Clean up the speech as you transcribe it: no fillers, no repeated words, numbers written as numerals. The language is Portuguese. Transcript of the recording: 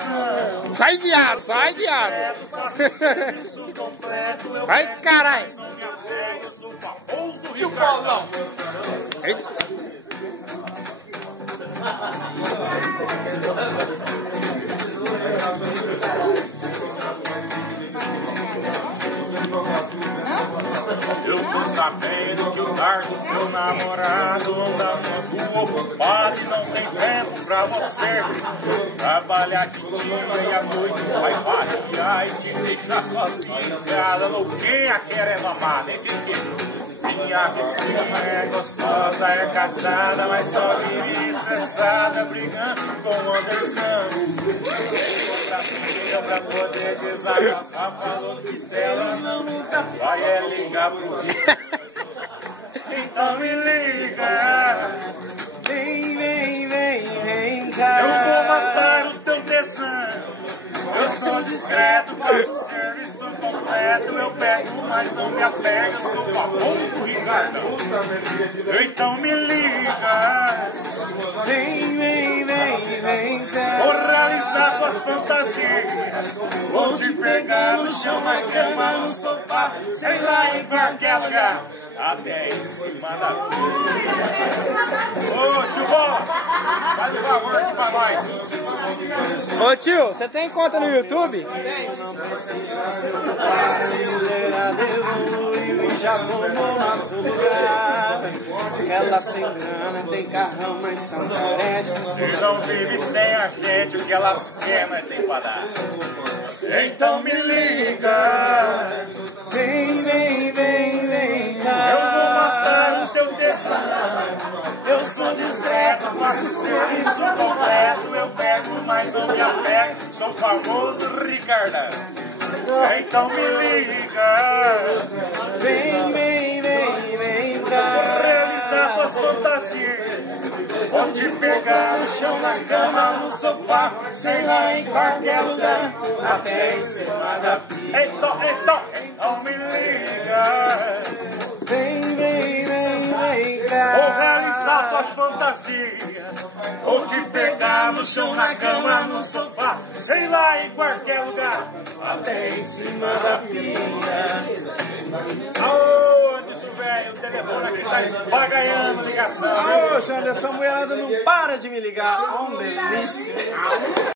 coração. Sai, viado, sai, viado. Ai, caralho. Tio Paulo, não. Eu tô sabendo que o lar do teu namorado anda muito ocupado e não tem tempo pra você. Trabalhar de dia e à noite vai variar e te deixar sozinho em casa, louquinha querendo amar, nem se esqueça. Minha vizinha é gostosa, é casada, mas só vive estressada, brigando com o Anderson. Pra poder desabafar, falou que se ela não nunca vai é ligar pro então me liga. Vem cá. Eu vou matar o teu tesão. Eu sou discreto, faço serviço completo. Eu pego, mas não me apego. Eu sou famoso Ricardão. Então me liga. Vem cá. Vou realizar tuas fantasias. Vou te pegar no chão, na cama, no sofá, sei lá, em qualquer lugar, até em cima da cama. Ô tio Bola, faz um favor aqui pra nós. Ô tio, você tem conta no YouTube? Já tomou nosso lugar. Elas têm grana, tem carrão, mas são carentes. E não vive sem a gente, o que elas querem, mas tem pra dar. Então me liga. Vem cá. Eu vou matar o teu tesão. Eu sou discreto, faço serviço completo. Eu pego, mas não me apego. Sou famoso Ricardão. Então me liga. Vem cá. Vou realizar tuas fantasias. Vou te pegar no chão, na cama, no sofá, sei lá, em qualquer lugar, até em cima da pia. Então me liga. Vem cá. Vou realizar tuas fantasias. Vou te pegar no chão, na cama, no sofá, sei lá, em qualquer lugar, até em cima da pia. Ô, Anderson, velho, o telefone aqui tá espagaiando ligação. Ô, Xande, essa mulherada não para de me ligar. Delícia.